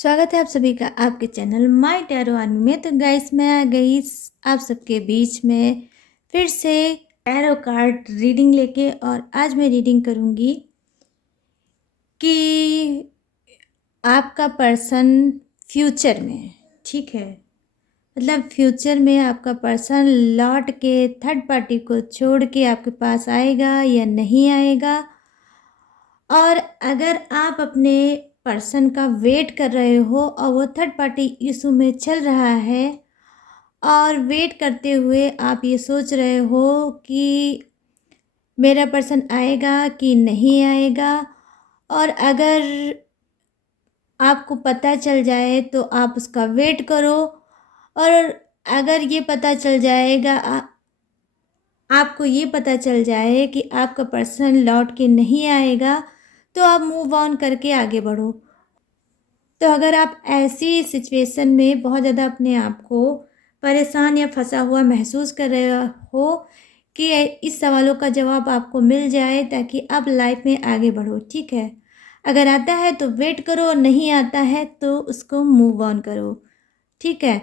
स्वागत है आप सभी का आपके चैनल माय टैरो आर्मी में। तो गाइस मैं आ गई आप सबके बीच में फिर से टैरो कार्ड रीडिंग लेके। और आज मैं रीडिंग करूँगी कि आपका पर्सन फ्यूचर में, ठीक है, मतलब फ्यूचर में आपका पर्सन लौट के थर्ड पार्टी को छोड़ के आपके पास आएगा या नहीं आएगा। और अगर आप अपने पर्सन का वेट कर रहे हो और वो थर्ड पार्टी इशू में चल रहा है और वेट करते हुए आप ये सोच रहे हो कि मेरा पर्सन आएगा कि नहीं आएगा, और अगर आपको पता चल जाए तो आप उसका वेट करो। और अगर ये पता चल जाएगा, आपको ये पता चल जाए कि आपका पर्सन लौट के नहीं आएगा, तो आप मूव ऑन करके आगे बढ़ो। तो अगर आप ऐसी सिचुएशन में बहुत ज़्यादा अपने आप को परेशान या फंसा हुआ महसूस कर रहे हो कि इस सवालों का जवाब आपको मिल जाए ताकि आप लाइफ में आगे बढ़ो, ठीक है। अगर आता है तो वेट करो और नहीं आता है तो उसको मूव ऑन करो, ठीक है।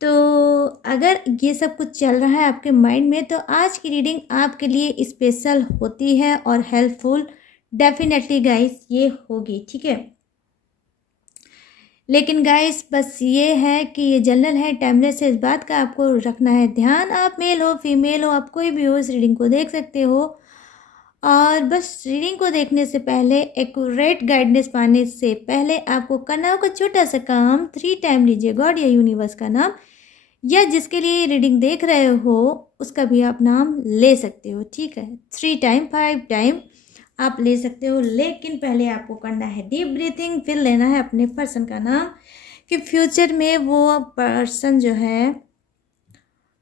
तो अगर ये सब कुछ चल रहा है आपके माइंड में तो आज की रीडिंग आपके लिए स्पेशल होती है और हेल्पफुल डेफिनेटली गाइस ये होगी, ठीक है। लेकिन गाइस बस ये है कि ये जनरल है, टाइमलेस है, इस बात का आपको रखना है ध्यान। आप मेल हो फीमेल हो, आप कोई भी हो, इस रीडिंग को देख सकते हो। और बस रीडिंग को देखने से पहले, एक्यूरेट गाइडेंस पाने से पहले आपको करना होगा छोटा सा काम। 3 टाइम लीजिए गॉड या यूनिवर्स का नाम, या जिसके लिए रीडिंग देख रहे हो उसका भी आप नाम ले सकते हो, ठीक है। 3 टाइम 5 टाइम आप ले सकते हो, लेकिन पहले आपको करना है डीप ब्रीथिंग, फिर लेना है अपने पर्सन का नाम कि फ्यूचर में वो पर्सन जो है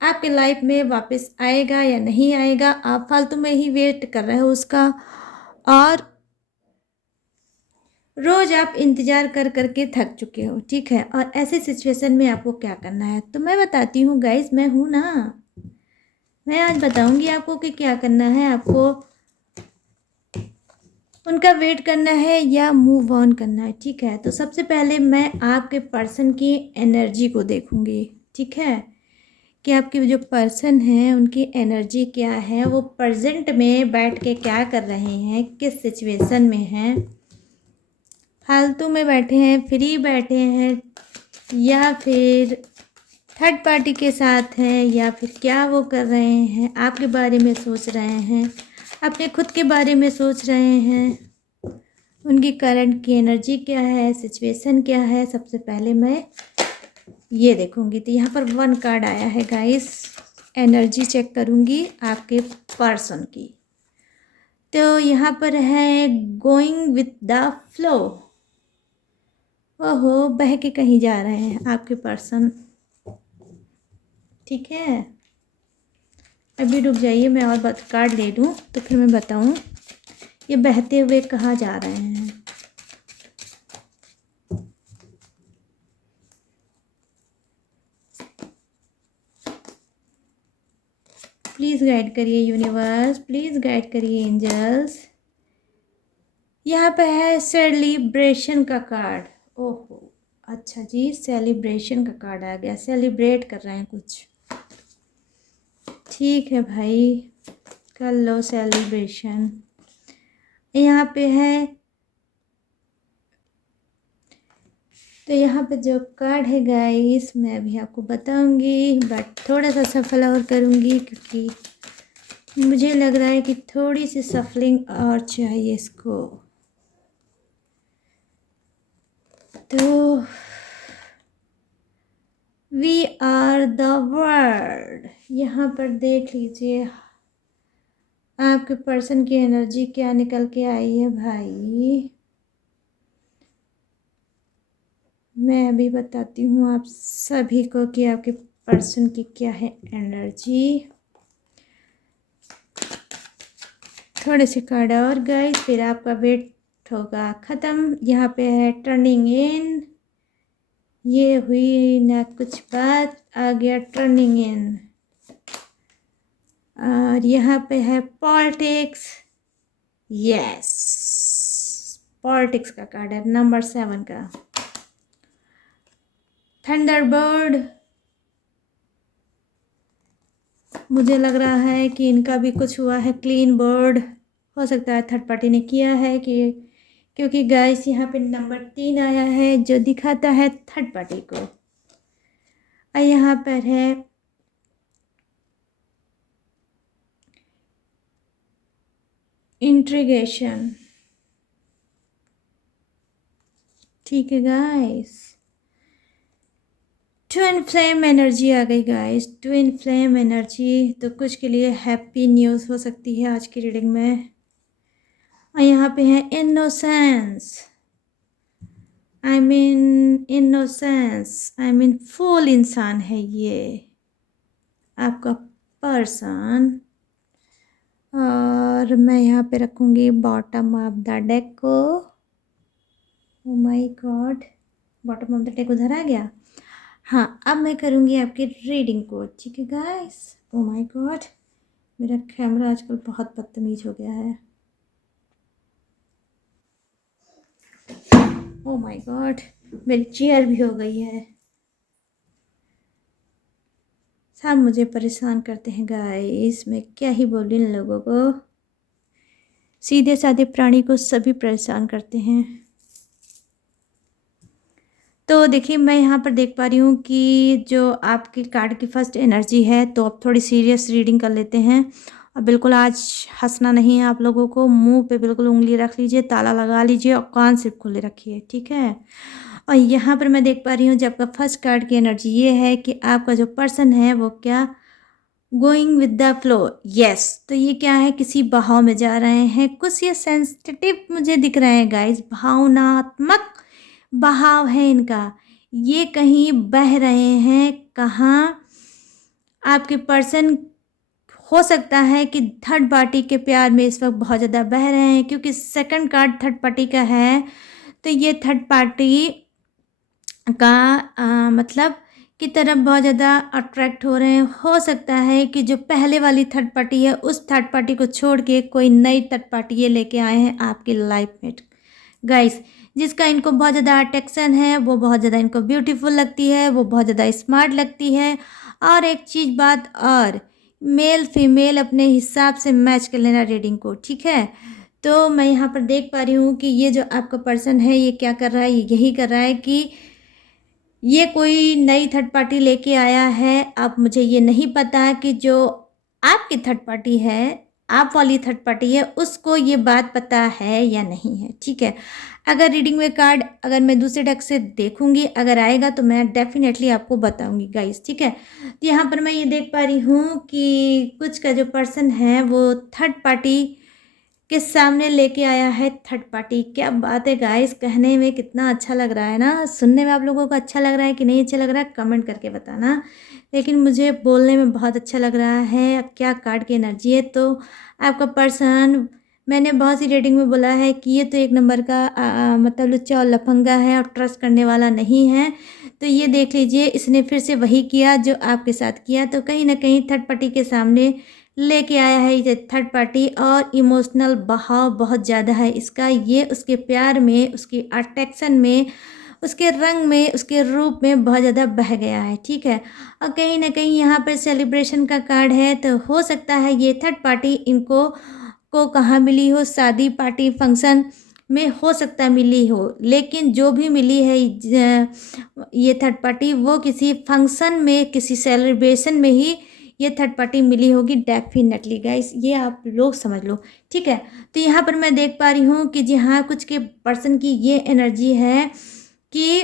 आपके लाइफ में वापस आएगा या नहीं आएगा। आप फालतू में ही वेट कर रहे हो उसका, और रोज़ आप इंतज़ार कर कर के थक चुके हो, ठीक है। और ऐसे सिचुएशन में आपको क्या करना है तो मैं बताती हूँ गाइस, मैं हूँ ना, मैं आज बताऊँगी आपको कि क्या करना है। आपको उनका वेट करना है या मूव ऑन करना है, ठीक है। तो सबसे पहले मैं आपके पर्सन की एनर्जी को देखूँगी, ठीक है, कि आपके जो पर्सन हैं उनकी एनर्जी क्या है, वो प्रेजेंट में बैठ के क्या कर रहे हैं, किस सिचुएशन में हैं, फालतू में बैठे हैं, फ्री बैठे हैं, या फिर थर्ड पार्टी के साथ हैं, या फिर क्या वो कर रहे हैं, आपके बारे में सोच रहे हैं, अपने खुद के बारे में सोच रहे हैं, उनकी करंट की एनर्जी क्या है, सिचुएशन क्या है। सबसे पहले मैं ये देखूंगी। तो यहाँ पर 1 कार्ड आया है गाइस, एनर्जी चेक करूंगी आपके पर्सन की। तो यहाँ पर है गोइंग विथ द फ्लो। ओहो, बह के कहीं जा रहे हैं आपके पर्सन, ठीक है। अभी रुक जाइए, मैं और कार्ड ले लूँ तो फिर मैं बताऊँ ये बहते हुए कहाँ जा रहे हैं। प्लीज़ गाइड करिए यूनिवर्स, प्लीज़ गाइड करिए एंजल्स। यहाँ पे है सेलिब्रेशन का कार्ड। ओहो, अच्छा जी, सेलिब्रेशन का कार्ड आ गया, सेलिब्रेट कर रहे हैं कुछ, ठीक है भाई, कर लो सेलिब्रेशन। यहाँ पे है, तो यहाँ पे जो कार्ड है गाइस मैं अभी आपको बताऊंगी, बट थोड़ा सा सफल और करूँगी क्योंकि मुझे लग रहा है कि थोड़ी सी सफलिंग और चाहिए इसको। तो वी आर द वर्ल्ड, यहाँ पर देख लीजिए आपके पर्सन की एनर्जी क्या निकल के आई है भाई। मैं अभी बताती हूँ आप सभी को कि आपके पर्सन की क्या है एनर्जी। थोड़े से कार्ड और गाइस, फिर आपका वेट होगा ख़त्म। यहाँ पे है टर्निंग इन, ये हुई ना कुछ बात, आ गया टर्निंग इन। और यहाँ पे है पॉलिटिक्स, यस, पॉलिटिक्स का कार्ड है नंबर 7 का। थंडरबर्ड, मुझे लग रहा है कि इनका भी कुछ हुआ है। क्लीन बर्ड, हो सकता है थर्ड पार्टी ने किया है कि, क्योंकि गाइस यहाँ पे नंबर 3 आया है जो दिखाता है थर्ड पार्टी को। और यहाँ पर है इंट्रीगेशन। ठीक है गाइस, ट्विन फ्लेम एनर्जी आ गई गाइस, ट्विन फ्लेम एनर्जी। तो कुछ के लिए हैप्पी न्यूज़ हो सकती है आज की रीडिंग में। और यहाँ पे है इनोसेंस, इनोसेंस, फुल इंसान है ये आपका पर्सन। और मैं यहाँ पे रखूँगी बॉटम ऑफ द डेक को। Oh my God, bottom of the deck उधर आ गया। हाँ, अब मैं करूँगी आपकी रीडिंग को। ठीक है गाइस। ओ माय गॉड, मेरा कैमरा आजकल बहुत बदतमीज हो गया है। ओ माय गॉड, मेरी चेयर भी हो गई है। सब मुझे परेशान करते हैं गाइस, मैं क्या ही बोलूं इन लोगों को। सीधे साधे प्राणी को सभी परेशान करते हैं। तो देखिए, मैं यहाँ पर देख पा रही हूँ कि जो आपकी कार्ड की फर्स्ट एनर्जी है, तो अब थोड़ी सीरियस रीडिंग कर लेते हैं। और बिल्कुल आज हंसना नहीं है आप लोगों को, मुंह पे बिल्कुल उंगली रख लीजिए, ताला लगा लीजिए और कान सिर्फ खुले रखिए। ठीक है। और यहाँ पर मैं देख पा रही हूँ जब आपका फर्स्ट कार्ड की एनर्जी ये है कि आपका जो पर्सन है वो क्या, going with the flow. Yes, तो ये क्या है, किसी बहाव में जा रहे हैं। कुछ ये सेंसिटिव मुझे दिख रहे हैं गाइस, भावनात्मक बहाव है इनका। ये कहीं बह रहे हैं, कहाँ आपके पर्सन हो सकता है कि थर्ड पार्टी के प्यार में इस वक्त बहुत ज़्यादा बह रहे हैं, क्योंकि सेकंड कार्ड थर्ड पार्टी का है। तो ये थर्ड पार्टी का मतलब की तरफ बहुत ज़्यादा अट्रैक्ट हो रहे हैं। हो सकता है कि जो पहले वाली थर्ड पार्टी है उस थर्ड पार्टी को छोड़ के कोई नई थर्ड पार्टी ये लेके आए हैं आपकी लाइफ में गाइस, जिसका इनको बहुत ज़्यादा अट्रैक्शन है। वो बहुत ज़्यादा इनको ब्यूटीफुल लगती है, वो बहुत ज़्यादा स्मार्ट लगती है। और एक चीज़ बात और, मेल फीमेल अपने हिसाब से मैच कर लेना रीडिंग को। ठीक है। तो मैं यहाँ पर देख पा रही हूँ कि ये जो आपका पर्सन है ये क्या कर रहा है, ये यही कर रहा है कि ये कोई नई थर्ड पार्टी लेके आया है। अब मुझे ये नहीं पता कि जो आपकी थर्ड पार्टी है, आप वाली थर्ड पार्टी है, उसको ये बात पता है या नहीं है। ठीक है। अगर रीडिंग में कार्ड अगर मैं दूसरे ढंग से देखूंगी, अगर आएगा तो मैं डेफिनेटली आपको बताऊंगी गाइस। ठीक है। तो यहाँ पर मैं ये देख पा रही हूँ कि कुछ का जो पर्सन है वो थर्ड पार्टी के सामने लेके आया है थर्ड पार्टी। क्या बात है गाइस, कहने में कितना अच्छा लग रहा है ना, सुनने में आप लोगों को अच्छा लग रहा है कि नहीं अच्छा लग रहा है कमेंट करके बताना। लेकिन मुझे बोलने में बहुत अच्छा लग रहा है। क्या कार्ड की एनर्जी है। तो आपका पर्सन, मैंने बहुत सी रेटिंग में बोला है कि ये तो एक नंबर का मतलब लुच्चा और लफंगा है और ट्रस्ट करने वाला नहीं है। तो ये देख लीजिए, इसने फिर से वही किया जो आपके साथ किया। तो कहीं ना कहीं थर्ड पार्टी के सामने लेके आया है ये थर्ड पार्टी, और इमोशनल बहाव बहुत ज़्यादा है इसका। ये उसके प्यार में, उसकी अट्रैक्शन में, उसके रंग में, उसके रूप में बहुत ज़्यादा बह गया है। ठीक है। और कहीं ना कहीं यहाँ पर सेलिब्रेशन का कार्ड है। तो हो सकता है ये थर्ड पार्टी इनको को कहाँ मिली हो, शादी पार्टी फंक्शन में हो सकता है मिली हो। लेकिन जो भी मिली है ये थर्ड पार्टी, वो किसी फंक्शन में, किसी सेलिब्रेशन में ही ये थर्ड पार्टी मिली होगी डेफिनेटली गाइस, ये आप लोग समझ लो। ठीक है। तो यहाँ पर मैं देख पा रही हूँ कि जी हाँ, कुछ के पर्सन की ये एनर्जी है कि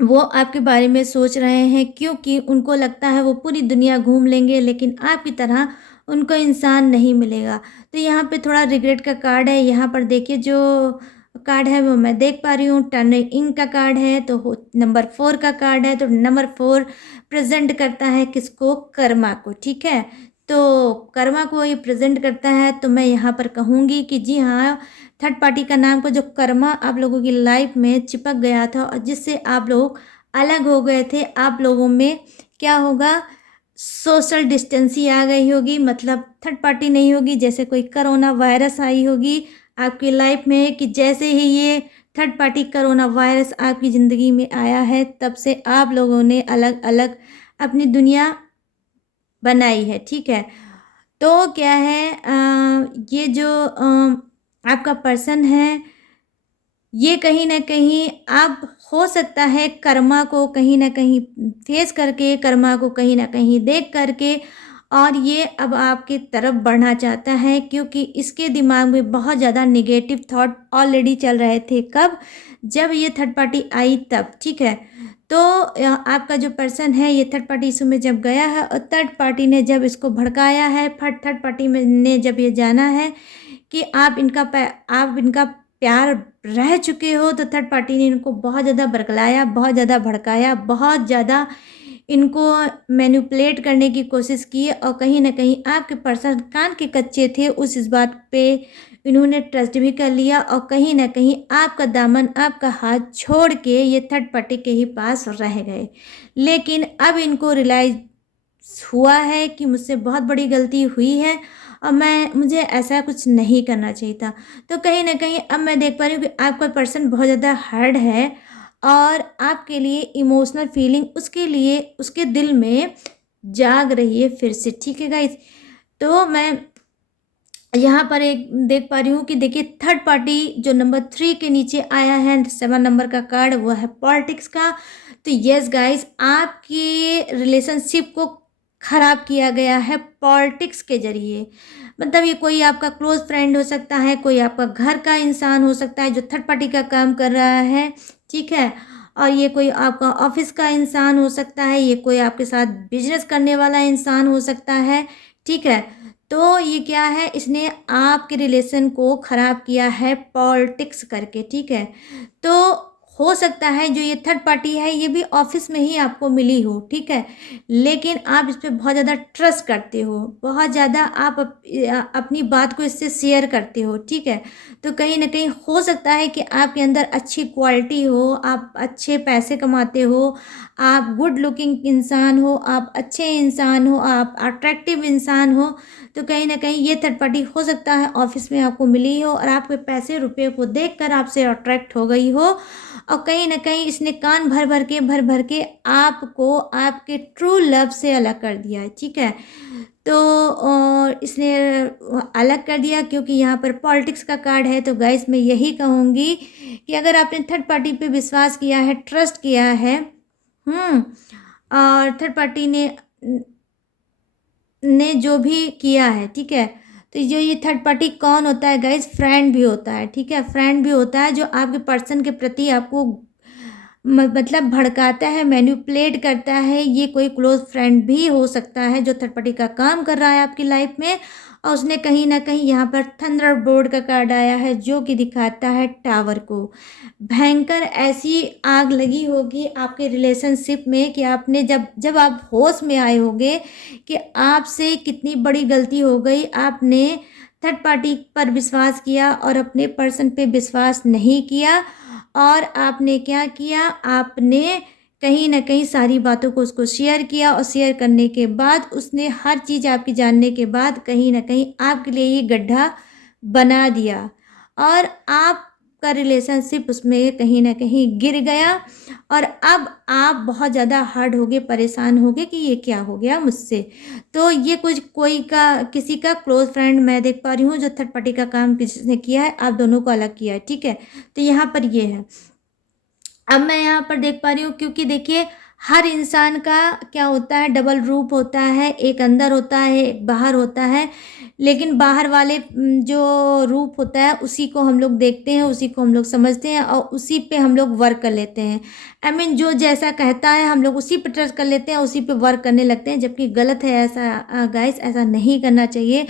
वो आपके बारे में सोच रहे हैं, क्योंकि उनको लगता है वो पूरी दुनिया घूम लेंगे लेकिन आपकी तरह उनको इंसान नहीं मिलेगा। तो यहाँ पे थोड़ा रिग्रेट का कार्ड है। यहाँ पर देखिए जो कार्ड है वो मैं देख पा रही हूँ, टर्निंग का कार्ड है। तो नंबर 4 का कार्ड है। तो नंबर 4 प्रेजेंट करता है किसको, कर्मा को। ठीक है। तो कर्मा को ये प्रेजेंट करता है। तो मैं यहाँ पर कहूँगी कि जी हाँ, थर्ड पार्टी का नाम को जो कर्मा आप लोगों की लाइफ में चिपक गया था और जिससे आप लोग अलग हो गए थे, आप लोगों में क्या होगा, सोशल डिस्टेंसी आ गई होगी। मतलब थर्ड पार्टी नहीं होगी, जैसे कोई कोरोना वायरस आई होगी आपकी लाइफ में, कि जैसे ही ये थर्ड पार्टी कोरोना वायरस आपकी ज़िंदगी में आया है, तब से आप लोगों ने अलग अलग अपनी दुनिया बनाई है, ठीक है। तो क्या है, ये जो आपका पर्सन है, ये कहीं न कहीं अब हो सकता है कर्मा को कहीं न कहीं फेस करके, कर्मा को कहीं न कहीं देख करके, और ये अब आपकी तरफ बढ़ना चाहता है, क्योंकि इसके दिमाग में बहुत ज़्यादा नेगेटिव थॉट ऑलरेडी चल रहे थे। कब? जब ये थर्ड पार्टी आई तब, ठीक है। तो आपका जो पर्सन है, ये थर्ड पार्टी इशू में जब गया है और थर्ड पार्टी ने जब इसको भड़काया है, थर्ड पार्टी में ने जब ये जाना है कि आप इनका प्यार रह चुके हो, तो थर्ड पार्टी ने इनको बहुत ज़्यादा बरगलाया, बहुत ज़्यादा भड़काया, बहुत ज़्यादा इनको मैनिपुलेट करने की कोशिश की, और कहीं न कहीं आपके पर्सन कान के कच्चे थे, इस बात पे इन्होंने ट्रस्ट भी कर लिया, और कहीं न कहीं आपका दामन, आपका हाथ छोड़ के ये थर्ड पार्टी के ही पास रह गए। लेकिन अब इनको रियलाइज़ हुआ है कि मुझसे बहुत बड़ी गलती हुई है और मुझे ऐसा कुछ नहीं करना चाहिए था। तो कहीं न कहीं अब मैं देख पा रही हूँ कि आपका पर्सन बहुत ज़्यादा हर्ट है, और आपके लिए इमोशनल फीलिंग उसके लिए उसके दिल में जाग रही है फिर से, ठीक है गाइस। तो मैं यहाँ पर एक देख पा रही हूँ कि देखिए, थर्ड पार्टी जो नंबर 3 के नीचे आया है, 7 नंबर का कार्ड, वो है पॉलिटिक्स का। तो यस गाइस, आपकी रिलेशनशिप को ख़राब किया गया है पॉलिटिक्स के ज़रिए। मतलब ये कोई आपका क्लोज़ फ्रेंड हो सकता है, कोई आपका घर का इंसान हो सकता है जो थर्ड पार्टी का काम कर रहा है, ठीक है? और ये कोई आपका ऑफ़िस का इंसान हो सकता है, ये कोई आपके साथ बिज़नेस करने वाला इंसान हो सकता है, ठीक है? तो ये क्या है, इसने आपके रिलेशन को ख़राब किया है पॉलिटिक्स करके, ठीक है। तो हो सकता है जो ये थर्ड पार्टी है, ये भी ऑफिस में ही आपको मिली हो, ठीक है। लेकिन आप इस पे बहुत ज़्यादा ट्रस्ट करते हो, बहुत ज़्यादा आप अपनी बात को इससे शेयर करते हो, ठीक है। तो कहीं न कहीं हो सकता है कि आपके अंदर अच्छी क्वालिटी हो, आप अच्छे पैसे कमाते हो, आप गुड लुकिंग इंसान हो, आप अच्छे इंसान हो, आप अट्रैक्टिव इंसान हो। तो कहीं न कहीं ये थर्ड पार्टी हो सकता है ऑफ़िस में आपको मिली हो, और आपके पैसे रुपए को देखकर आपसे अट्रैक्ट हो गई हो, और कहीं न कहीं इसने कान भर भर के आपको आपके ट्रू लव से अलग कर दिया है, ठीक है। तो और इसने अलग कर दिया क्योंकि यहाँ पर पॉलिटिक्स का कार्ड है। तो गाइस, मैं यही कहूँगी कि अगर आपने थर्ड पार्टी पे विश्वास किया है, ट्रस्ट किया है, हुँ, और थर्ड पार्टी ने जो भी किया है, ठीक है। तो जो ये थर्ड पार्टी कौन होता है गाइस? फ्रेंड भी होता है, ठीक है। फ्रेंड भी होता है जो आपके पर्सन के प्रति आपको मतलब भड़काता है, मैनिपुलेट करता है। ये कोई क्लोज फ्रेंड भी हो सकता है जो थर्ड पार्टी का काम कर रहा है आपकी लाइफ में, और उसने कहीं न कहीं यहाँ पर थंडरबोल्ट का कार्ड आया है जो कि दिखाता है टावर को। भयंकर ऐसी आग लगी होगी आपके रिलेशनशिप में कि आपने जब जब आप होश में आए होंगे कि आपसे कितनी बड़ी गलती हो गई। आपने थर्ड पार्टी पर विश्वास किया और अपने पर्सन पे विश्वास नहीं किया, और आपने क्या किया, आपने कहीं न कहीं सारी बातों को उसको शेयर किया, और शेयर करने के बाद उसने हर चीज़ आपकी जानने के बाद कहीं न कहीं आपके लिए ये गड्ढा बना दिया, और आपका रिलेशनशिप उसमें कहीं न कहीं गिर गया, और अब आप बहुत ज़्यादा हर्ट हो गए, परेशान हो गए कि ये क्या हो गया मुझसे। तो ये कुछ कोई का किसी का क्लोज़ फ्रेंड मैं देख पा रही हूँ जो थर्ड पार्टी का काम किसी ने किया है, आप दोनों को अलग किया है, ठीक है। तो यहाँ पर ये है। अब मैं यहाँ पर देख पा रही हूँ, क्योंकि देखिए, हर इंसान का क्या होता है, डबल रूप होता है, एक अंदर होता है, एक बाहर होता है। लेकिन बाहर वाले जो रूप होता है उसी को हम लोग देखते हैं, उसी को हम लोग समझते हैं, और उसी पे हम लोग वर्क कर लेते हैं। आई मीन जो जैसा कहता है हम लोग उसी पे ट्रस्ट कर लेते हैं, उसी पे वर्क करने लगते हैं, जबकि गलत है ऐसा। गाइस, ऐसा नहीं करना चाहिए।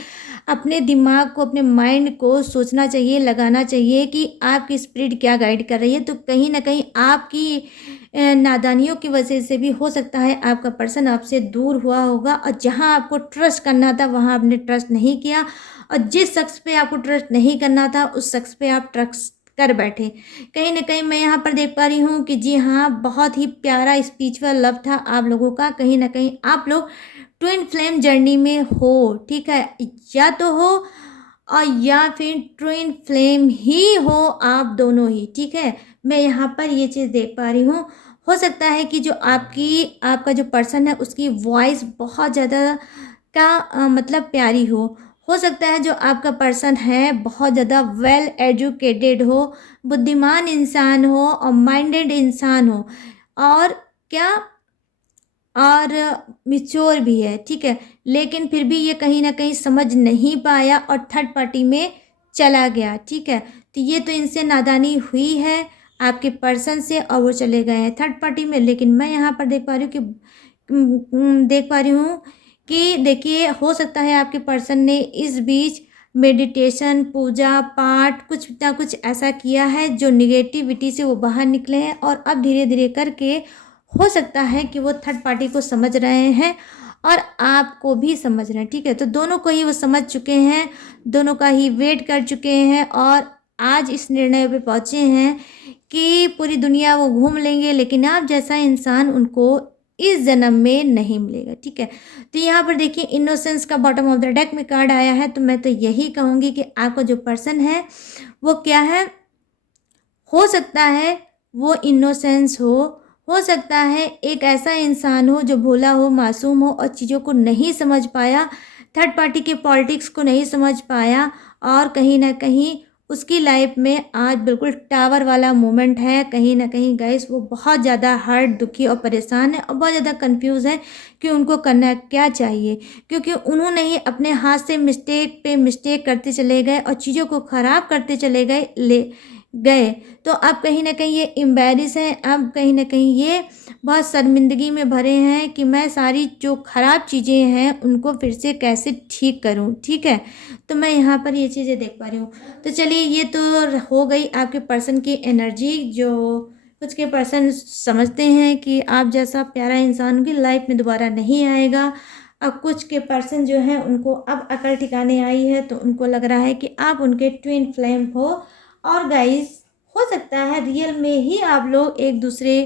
अपने दिमाग को, अपने माइंड को सोचना चाहिए, लगाना चाहिए कि आपकी स्पिरिट क्या गाइड कर रही है। तो कहीं न कहीं आपकी नादानियों की वजह से भी हो सकता है आपका पर्सन आपसे दूर हुआ होगा, और जहाँ आपको ट्रस्ट करना था वहाँ आपने ट्रस्ट नहीं किया, और जिस शख्स पे आपको ट्रस्ट नहीं करना था उस शख्स पे आप ट्रस्ट कर बैठे। कहीं न कहीं मैं यहाँ पर देख पा रही हूँ कि जी हाँ, बहुत ही प्यारा स्पिरिचुअल लव था आप लोगों का। कहीं न कहीं आप लोग ट्विन फ्लेम जर्नी में हो, ठीक है। या तो हो और या फिर ट्विन फ्लेम ही हो आप दोनों ही, ठीक है। मैं यहाँ पर ये चीज़ देख पा रही हूँ। हो सकता है कि जो आपका जो पर्सन है उसकी वॉइस बहुत ज़्यादा मतलब प्यारी हो सकता है जो आपका पर्सन है बहुत ज़्यादा वेल एजुकेटेड हो, बुद्धिमान इंसान हो और माइंडेड इंसान हो, और क्या और मैच्योर भी है, ठीक है। लेकिन फिर भी ये कहीं न कहीं समझ नहीं पाया और थर्ड पार्टी में चला गया, ठीक है। तो ये तो इनसे नादानी हुई है आपके पर्सन से और वो चले गए हैं थर्ड पार्टी में। लेकिन मैं यहाँ पर देख पा रही हूँ कि देख पा रही हूँ कि देखिए हो सकता है आपके पर्सन ने इस बीच मेडिटेशन, पूजा पाठ कुछ ना कुछ ऐसा किया है जो नेगेटिविटी से वो बाहर निकले हैं, और अब धीरे-धीरे करके हो सकता है कि वो थर्ड पार्टी को समझ रहे हैं और आपको भी समझ रहे हैं, ठीक है। तो दोनों को ही वो समझ चुके हैं, दोनों का ही वेट कर चुके हैं और आज इस निर्णय पे पहुँचे हैं कि पूरी दुनिया वो घूम लेंगे, लेकिन आप जैसा इंसान उनको इस जन्म में नहीं मिलेगा, ठीक है। तो यहाँ पर देखिए इनोसेंस का बॉटम ऑफ द डेक में कार्ड आया है, तो मैं तो यही कहूँगी कि आपका जो पर्सन है वो क्या है, हो सकता है वो इनोसेंस हो सकता है एक ऐसा इंसान हो जो भोला हो, मासूम हो और चीज़ों को नहीं समझ पाया, थर्ड पार्टी के पॉलिटिक्स को नहीं समझ पाया, और कहीं न कहीं उसकी लाइफ में आज बिल्कुल टावर वाला मोमेंट है। कहीं न कहीं गाइस वो बहुत ज़्यादा हर्ट, दुखी और परेशान है और बहुत ज़्यादा कन्फ्यूज़ है कि उनको करना क्या चाहिए। क्योंकि उन्होंने ही अपने हाथ से मिस्टेक पे मिस्टेक करते चले गए और चीज़ों को ख़राब करते चले गए। तो अब कहीं न कहीं ये एम्बैरेस हैं, अब कहीं न कहीं ये बहुत शर्मिंदगी में भरे हैं कि मैं सारी जो ख़राब चीज़ें हैं उनको फिर से कैसे ठीक करूँ, ठीक है? तो मैं यहाँ पर ये चीज़ें देख पा रही हूँ। तो चलिए ये तो हो गई आपके पर्सन की एनर्जी, जो कुछ के पर्सन समझते हैं कि आप जैसा प्यारा इंसान उनकी लाइफ में दोबारा नहीं आएगा। अब कुछ के पर्सन जो हैं उनको अब अकल ठिकाने आई है, तो उनको लग रहा है कि आप उनके ट्विन फ्लेम हो। और गाइस हो सकता है रियल में ही आप लोग एक दूसरे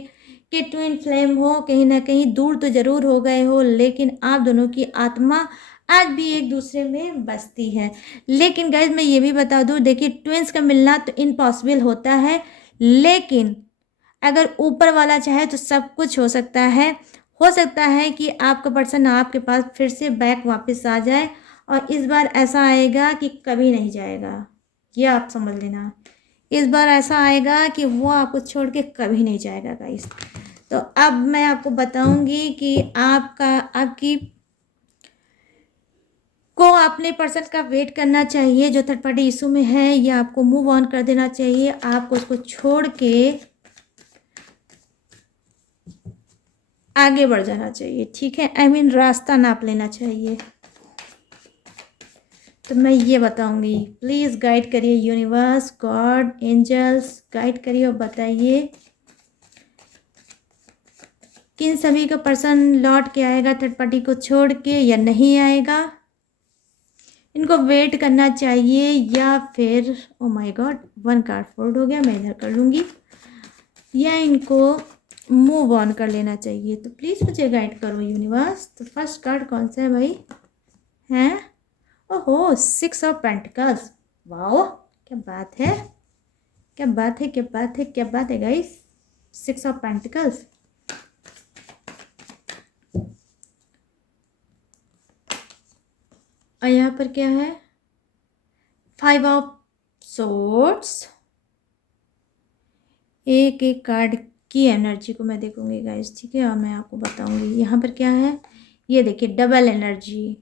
के ट्विन फ्लेम हो, कहीं ना कहीं दूर तो ज़रूर हो गए हो, लेकिन आप दोनों की आत्मा आज भी एक दूसरे में बसती है। लेकिन गाइस मैं ये भी बता दूँ, देखिए ट्विन्स का मिलना तो इम्पॉसिबल होता है, लेकिन अगर ऊपर वाला चाहे तो सब कुछ हो सकता है। हो सकता है कि आपका पर्सन आपके पास फिर से बैक वापस आ जाए, और इस बार ऐसा आएगा कि कभी नहीं जाएगा, ये आप समझ लेना। इस बार ऐसा आएगा कि वो आपको छोड़ के कभी नहीं जाएगा गाइस। तो अब मैं आपको बताऊंगी कि आपकी को अपने पर्सन का वेट करना चाहिए जो थर्ड पार्टी इशू में है, या आपको मूव ऑन कर देना चाहिए, आपको उसको छोड़ के आगे बढ़ जाना चाहिए, ठीक है। आई मीन रास्ता नाप लेना चाहिए। तो मैं ये बताऊंगी, प्लीज़ गाइड करिए यूनिवर्स, गॉड, एंजल्स, गाइड करिए और बताइए किन सभी का पर्सन लौट के आएगा थर्ड पार्टी को छोड़ के या नहीं आएगा। इनको वेट करना चाहिए या फिर oh my God one card fold हो गया, मैं इधर कर लूँगी, या इनको मूव ऑन कर लेना चाहिए। तो प्लीज़ मुझे गाइड करो यूनिवर्स। तो फर्स्ट कार्ड कौन सा है भाई? हैं? ओहो, 6 ऑफ पेंटिकल्स। वाओ, क्या बात है, क्या बात है, क्या बात है, क्या बात है गाइस। 6 of pentacles. और यहाँ पर क्या है? 5 ऑफ सोर्ड्स। एक एक कार्ड की एनर्जी को मैं देखूंगी गाइस, ठीक है, और मैं आपको बताऊंगी। यहाँ पर क्या है, ये देखिए डबल एनर्जी।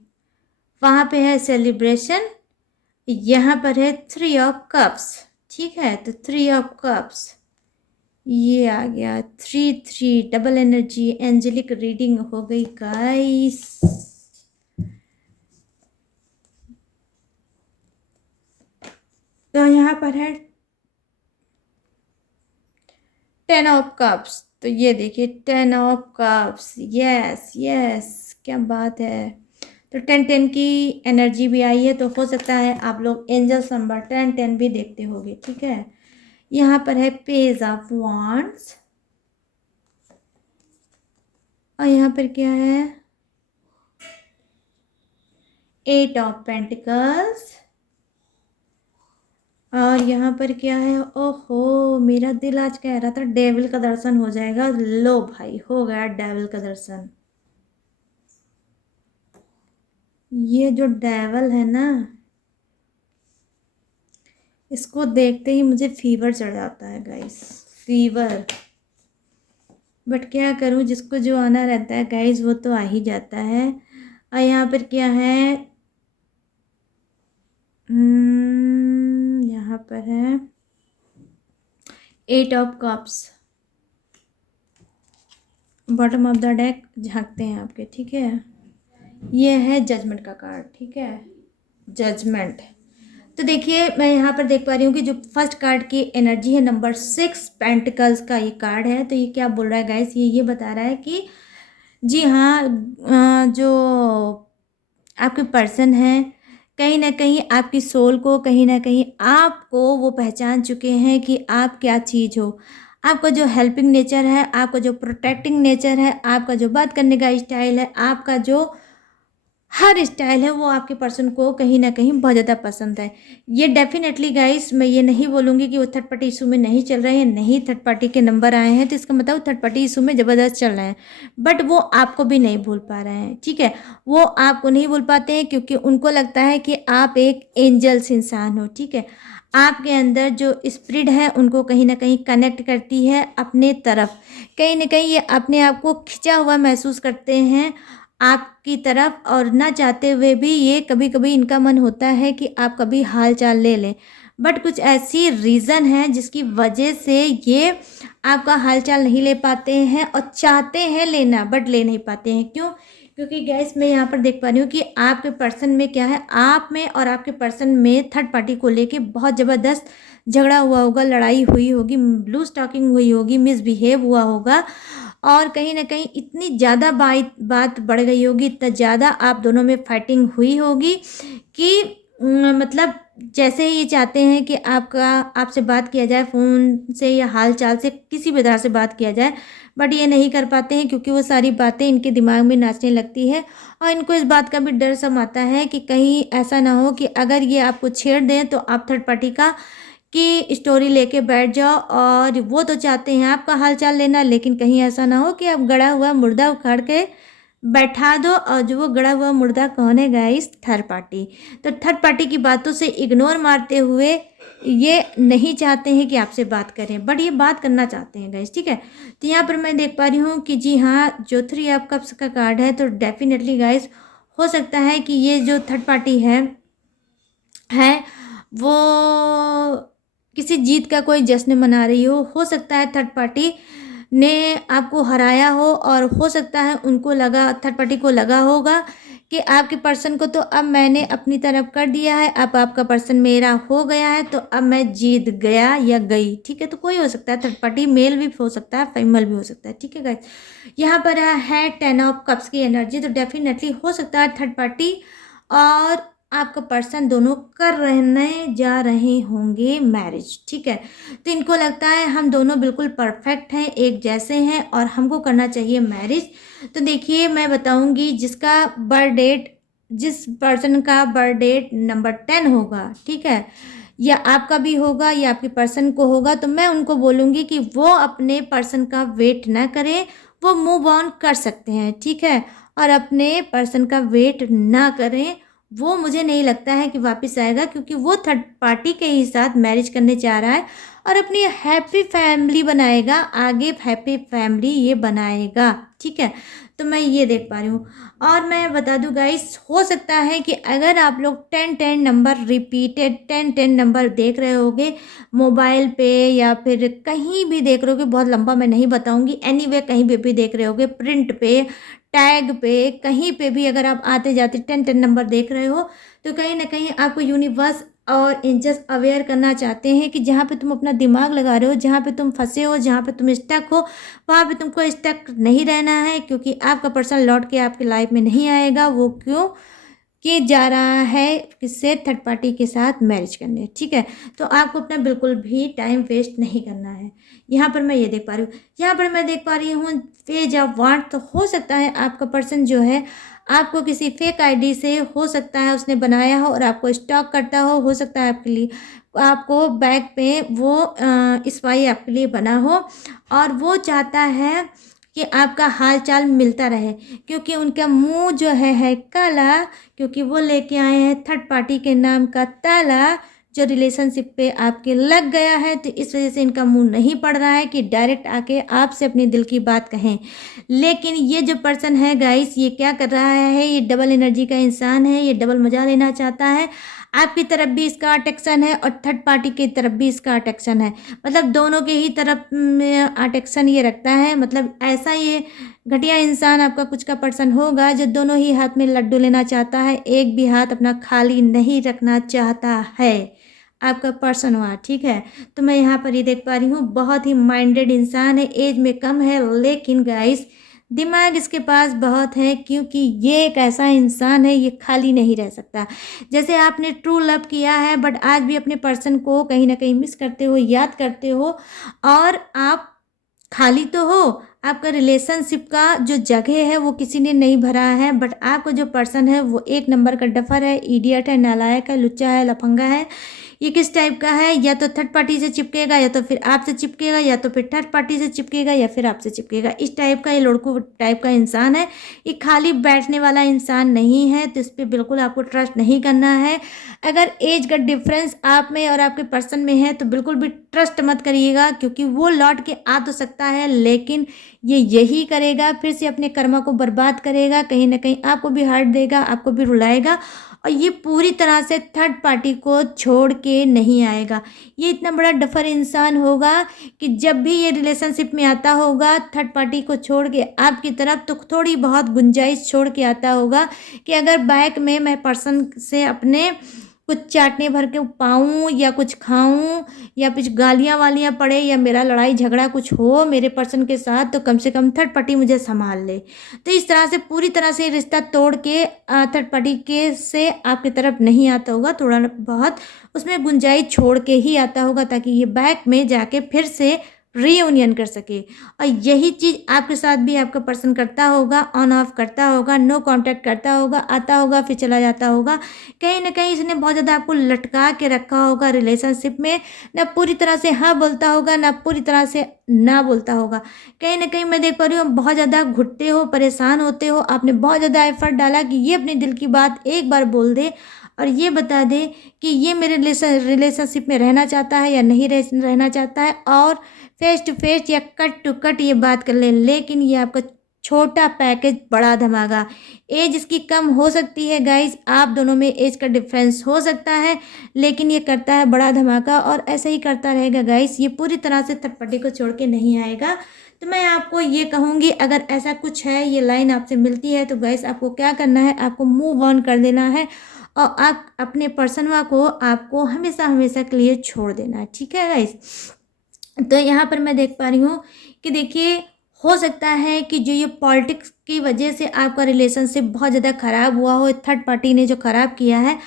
वहाँ पे है सेलिब्रेशन, यहाँ पर है 3 ऑफ कप्स, ठीक है। तो 3 ऑफ कप्स ये आ गया, 3 डबल एनर्जी, एंजेलिक रीडिंग हो गई गाइस। तो यहाँ पर है 10 ऑफ कप्स। तो ये देखिए 10 ऑफ कप्स, यस यस, क्या बात है। तो 10 की एनर्जी भी आई है, तो हो सकता है आप लोग एंजल्स नंबर 10 भी देखते होंगे, ठीक है। यहाँ पर है पेज ऑफ वांड्स, और यहाँ पर क्या है, 8 ऑफ पेंटिकल्स, और यहाँ पर क्या है, ओहो मेरा दिल आज कह रहा था डेविल का दर्शन हो जाएगा, लो भाई हो गया डेविल का दर्शन। ये जो डेविल है ना, इसको देखते ही मुझे फीवर चढ़ जाता है गाइस, फीवर। बट क्या करूँ, जिसको जो आना रहता है गाइस वो तो आ ही जाता है। और यहाँ पर क्या है, यहाँ पर है 8 of cups, bottom of the deck झांकते हैं आपके, ठीक है। ये है जजमेंट का कार्ड, ठीक है, जजमेंट। तो देखिए मैं यहाँ पर देख पा रही हूँ कि जो फर्स्ट कार्ड की एनर्जी है नंबर 6 पेंटिकल्स का ये कार्ड है। तो ये क्या बोल रहा है गाइस, ये बता रहा है कि जी हाँ, जो आपके पर्सन है कहीं ना कहीं आपकी सोल को, कहीं ना कहीं आपको वो पहचान चुके हैं कि आप क्या चीज़ हो। आपका जो हेल्पिंग नेचर है, आपका जो प्रोटेक्टिंग नेचर है, आपका जो बात करने का स्टाइल है, आपका जो हर स्टाइल है, वो आपके पर्सन को कहीं ना कहीं बहुत ज़्यादा पसंद है। ये डेफिनेटली गाइस, मैं ये नहीं बोलूँगी कि वो थर्ड पार्टी इशू में नहीं चल रहे हैं, नहीं थर्ड पार्टी के नंबर आए हैं तो इसका मतलब थर्ड पार्टी इशू में ज़बरदस्त चल रहे हैं। बट वो आपको भी नहीं भूल पा रहे हैं, ठीक है। वो आपको नहीं भूल पाते हैं क्योंकि उनको लगता है कि आप एक एंजल्स इंसान हो, ठीक है। आपके अंदर जो स्पिरिट है उनको कहीं ना कहीं कनेक्ट करती है अपने तरफ, कहीं ना कहीं ये अपने आप को खिंचा हुआ महसूस करते हैं आपकी तरफ, और ना चाहते हुए भी ये कभी कभी इनका मन होता है कि आप कभी हाल चाल ले लें। बट कुछ ऐसी रीज़न है जिसकी वजह से ये आपका हाल चाल नहीं ले पाते हैं और चाहते हैं लेना बट ले नहीं पाते हैं। क्यों? क्योंकि गैस मैं यहाँ पर देख पा रही हूँ कि आपके पर्सन में क्या है, आप में और आपके पर्सन में थर्ड पार्टी को लेके बहुत ज़बरदस्त झगड़ा हुआ होगा, लड़ाई हुई होगी, ब्लू स्टॉकिंग हुई होगी, मिसबिहेव हुआ होगा। और कहीं न कहीं इतनी ज़्यादा बात बढ़ गई होगी, इतना ज़्यादा आप दोनों में फाइटिंग हुई होगी कि मतलब जैसे ही ये चाहते हैं कि आपसे बात किया जाए, फ़ोन से या हाल-चाल से किसी भी तरह से बात किया जाए, बट ये नहीं कर पाते हैं क्योंकि वो सारी बातें इनके दिमाग में नाचने लगती है। और इनको इस बात का भी डर समाता है कि कहीं ऐसा ना हो कि अगर ये आपको छेड़ दें तो आप थर्ड पार्टी का की स्टोरी लेके बैठ जाओ। और वो तो चाहते हैं आपका हालचाल लेना, लेकिन कहीं ऐसा ना हो कि आप गड़ा हुआ मुर्दा उखाड़ के बैठा दो। और जो वो गड़ा हुआ मुर्दा कौन है गाइस, थर्ड पार्टी। तो थर्ड पार्टी की बातों से इग्नोर मारते हुए ये नहीं चाहते हैं कि आपसे बात करें, बट ये बात करना चाहते हैं गाइस, ठीक है। तो यहाँ पर मैं देख पा रही हूँ कि जी हाँ, जो 3 ऑफ कप्स का कार्ड है, तो डेफिनेटली गाइस हो सकता है कि ये जो थर्ड पार्टी है वो किसी जीत का कोई जश्न मना रही हो सकता है थर्ड पार्टी ने आपको हराया हो, और हो सकता है उनको लगा, थर्ड पार्टी को लगा होगा कि आपके पर्सन को तो अब मैंने अपनी तरफ कर दिया है, अब आपका पर्सन मेरा हो गया है, तो अब मैं जीत गया या गई, ठीक है। तो कोई हो सकता है थर्ड पार्टी, मेल भी हो सकता है, फीमेल भी हो सकता है, ठीक है गाइस। यहाँ पर है 10 ऑफ कप्स की एनर्जी, तो डेफिनेटली हो सकता है थर्ड पार्टी और आपका पर्सन दोनों कर रहने जा रहे होंगे मैरिज, ठीक है। तो इनको लगता है हम दोनों बिल्कुल परफेक्ट हैं, एक जैसे हैं और हमको करना चाहिए मैरिज। तो देखिए मैं बताऊंगी, जिस पर्सन का बर्थ डेट नंबर 10 होगा, ठीक है, या आपका भी होगा या आपके पर्सन को होगा, तो मैं उनको बोलूँगी कि वो अपने पर्सन का वेट ना करें, वो मूव ऑन कर सकते हैं, ठीक है। और अपने पर्सन का वेट ना करें, वो मुझे नहीं लगता है कि वापस आएगा, क्योंकि वो थर्ड पार्टी के ही साथ मैरिज करने जा रहा है और अपनी हैप्पी फैमिली बनाएगा, आगे हैप्पी फैमिली ये बनाएगा, ठीक है। तो मैं ये देख पा रही हूँ। और मैं बता दूँ गाइस, हो सकता है कि अगर आप लोग 10-10 नंबर रिपीटेड 10-10 नंबर देख रहे होगे मोबाइल पे या फिर कहीं भी देख रहे होगे, बहुत लंबा मैं नहीं बताऊंगी, एनीवे कहीं पे भी देख रहे होगे, प्रिंट पे, टैग पे, कहीं पे भी अगर आप आते जाते 10-10 नंबर देख रहे हो, तो कहीं ना कहीं आपको यूनिवर्स और एंजल्स अवेयर करना चाहते हैं कि जहाँ पे तुम अपना दिमाग लगा रहे हो, जहाँ पे तुम फंसे हो, जहाँ पे तुम स्टक हो, वहाँ पे तुमको स्टक नहीं रहना है, क्योंकि आपका पर्सन लौट के आपकी लाइफ में नहीं आएगा। वो क्यों कि जा रहा है किससे, थर्ड पार्टी के साथ मैरिज करने, ठीक है। तो आपको अपना बिल्कुल भी टाइम वेस्ट नहीं करना है। यहाँ पर मैं ये देख पा रही हूँ, यहाँ पर मैं देख पा रही हूँ पेज ऑफ वांड। तो हो सकता है आपका पर्सन जो है आपको किसी फेक आईडी से हो सकता है उसने बनाया हो और आपको स्टॉक करता हो सकता है आपके लिए आपको बैक पे वो स्पाई आपके लिए बना हो और वो चाहता है कि आपका हाल चाल मिलता रहे, क्योंकि उनका मुंह जो है काला, क्योंकि वो लेके आए हैं थर्ड पार्टी के नाम का ताला जो रिलेशनशिप पे आपके लग गया है। तो इस वजह से इनका मुंह नहीं पड़ रहा है कि डायरेक्ट आके आपसे अपने दिल की बात कहें। लेकिन ये जो पर्सन है गाइस, ये क्या कर रहा है, ये डबल एनर्जी का इंसान है, ये डबल मजा लेना चाहता है। आपकी तरफ भी इसका अटेक्शन है और थर्ड पार्टी की तरफ भी इसका अटेक्शन है, मतलब दोनों के ही तरफ में अटेक्शन ये रखता है। मतलब ऐसा ये घटिया इंसान आपका कुछ का पर्सन होगा जो दोनों ही हाथ में लड्डू लेना चाहता है, एक भी हाथ अपना खाली नहीं रखना चाहता है। आपका पर्सन हुआ, ठीक है। तो मैं यहाँ पर ये देख पा रही हूँ बहुत ही माइंडेड इंसान है, एज में कम है, लेकिन गाइस दिमाग इसके पास बहुत है, क्योंकि ये एक ऐसा इंसान है ये खाली नहीं रह सकता। जैसे आपने ट्रू लव किया है बट आज भी अपने पर्सन को कहीं ना कहीं मिस करते हो, याद करते हो, और आप खाली तो हो, आपका रिलेशनशिप का जो जगह है वो किसी ने नहीं भरा है, बट आपको जो पर्सन है वो एक नंबर का डफर है, इडियट है, नालायक है, लुच्चा है, लफंगा है। ये किस टाइप का है, या तो थर्ड पार्टी से चिपकेगा, या तो फिर आपसे चिपकेगा, या तो फिर थर्ड पार्टी से चिपकेगा, या फिर आपसे चिपकेगा। इस टाइप का ये लड़कू टाइप का इंसान है। ये खाली बैठने वाला इंसान नहीं है, तो इस पर बिल्कुल आपको ट्रस्ट नहीं करना है। अगर एज का डिफरेंस आप में और आपके पर्सन में है तो बिल्कुल भी ट्रस्ट मत करिएगा, क्योंकि वो लौट के आ तो सकता है लेकिन ये यही करेगा, फिर से अपने कर्मा को बर्बाद करेगा, कहीं ना कहीं आपको भी हर्ट देगा, आपको भी रुलाएगा, और ये पूरी तरह से थर्ड पार्टी को छोड़ के नहीं आएगा। ये इतना बड़ा डफर इंसान होगा कि जब भी ये रिलेशनशिप में आता होगा थर्ड पार्टी को छोड़ के आपकी तरफ, तो थोड़ी बहुत गुंजाइश छोड़ के आता होगा कि अगर बैक में मैं पर्सन से अपने कुछ चाटने भर के पाऊँ या कुछ खाऊं या कुछ गालियाँ वालियाँ पड़े या मेरा लड़ाई झगड़ा कुछ हो मेरे पर्सन के साथ, तो कम से कम थर्ड पार्टी मुझे संभाल ले। तो इस तरह से पूरी तरह से रिश्ता तोड़ के थर्ड पार्टी के से आपकी तरफ नहीं आता होगा, थोड़ा बहुत उसमें गुंजाइश छोड़ के ही आता होगा, ताकि ये बैक में जाके फिर से रीयूनियन कर सके। और यही चीज़ आपके साथ भी आपका पर्सन करता होगा, ऑन ऑफ करता होगा, नो कांटेक्ट करता होगा, आता होगा फिर चला जाता होगा। कहीं ना कहीं इसने बहुत ज़्यादा आपको लटका के रखा होगा रिलेशनशिप में, ना पूरी तरह से हाँ बोलता होगा ना पूरी तरह से ना बोलता होगा। कहीं ना कहीं मैं देख पा रही हूँ बहुत ज़्यादा घुटते हो, परेशान होते हो, आपने बहुत ज़्यादा एफर्ट डाला कि ये अपने दिल की बात एक बार बोल दे और ये बता दे कि ये मेरे रिलेशनशिप में रहना चाहता है या नहीं रहना चाहता है, और फेस टू फेस या कट टू कट ये बात कर ले। लेकिन ये आपका छोटा पैकेज बड़ा धमाका, एज इसकी कम हो सकती है गाइस, आप दोनों में एज का डिफरेंस हो सकता है, लेकिन ये करता है बड़ा धमाका और ऐसे ही करता रहेगा गाइस। ये पूरी तरह से थर्ड पार्टी को छोड़ के नहीं आएगा। तो मैं आपको ये कहूँगी, अगर ऐसा कुछ है, ये लाइन आपसे मिलती है, तो गाइस आपको क्या करना है, आपको मूव ऑन कर देना है और आप अपने पर्सनवा को आपको हमेशा हमेशा के लिए छोड़ देना है, ठीक है गाइस। तो यहाँ पर मैं देख पा रही हूँ कि देखिए हो सकता है कि जो ये पॉलिटिक्स की वजह से आपका रिलेशनशिप बहुत ज़्यादा ख़राब हुआ हो, थर्ड पार्टी ने जो ख़राब किया है,